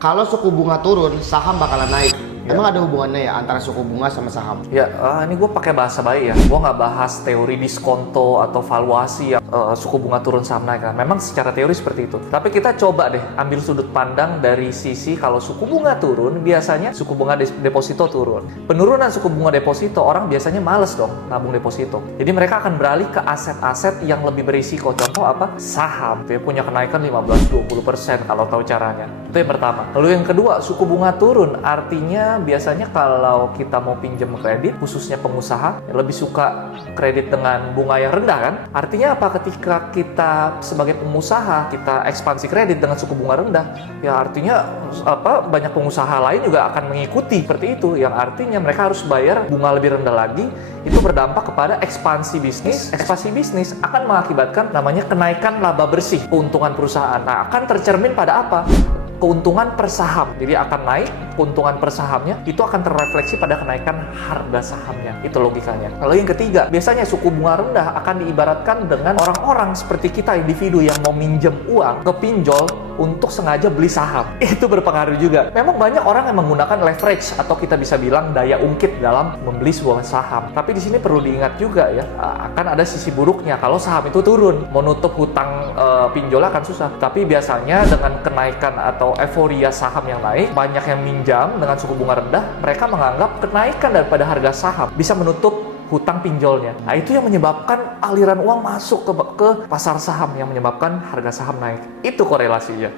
Kalau suku bunga turun, saham bakalan naik. Emang ada hubungannya ya antara suku bunga sama saham? Ya, ini gue pakai bahasa baik ya. Gue nggak bahas teori diskonto atau valuasi yang suku bunga turun saham naik kan. Memang secara teori seperti itu. Tapi kita coba deh ambil sudut pandang dari sisi kalau suku bunga turun, biasanya suku bunga deposito turun. Penurunan suku bunga deposito, orang biasanya males dong nabung deposito. Jadi mereka akan beralih ke aset-aset yang lebih berisiko. Contoh apa? Saham. Dia punya kenaikan 15-20% kalau tahu caranya. Itu yang pertama. Lalu yang kedua, suku bunga turun. Artinya biasanya kalau kita mau pinjam kredit, khususnya pengusaha, lebih suka kredit dengan bunga yang rendah kan? Artinya apa? Ketika kita sebagai pengusaha, kita ekspansi kredit dengan suku bunga rendah, ya artinya banyak pengusaha lain juga akan mengikuti seperti itu. Yang artinya mereka harus bayar bunga lebih rendah lagi. Itu berdampak kepada ekspansi bisnis. Ekspansi bisnis akan mengakibatkan namanya kenaikan laba bersih keuntungan perusahaan. Nah, akan tercermin pada apa? Keuntungan per saham. Jadi akan naik, keuntungan per sahamnya itu akan terrefleksi pada kenaikan harga sahamnya. Itu logikanya. Lalu yang ketiga, biasanya suku bunga rendah akan diibaratkan dengan orang-orang seperti kita, individu yang mau minjem uang ke pinjol untuk sengaja beli saham. Itu berpengaruh juga. Memang banyak orang yang menggunakan leverage atau kita bisa bilang daya ungkit dalam membeli sebuah saham. Tapi di sini perlu diingat juga ya, akan ada sisi buruknya kalau saham itu turun. Menutup hutang pinjol akan susah. Tapi biasanya dengan kenaikan atau euforia saham yang naik, banyak yang minjam dengan suku bunga rendah, mereka menganggap kenaikan daripada harga saham bisa menutup hutang pinjolnya. Nah, itu yang menyebabkan aliran uang masuk ke pasar saham, yang menyebabkan harga saham naik. Itu korelasinya.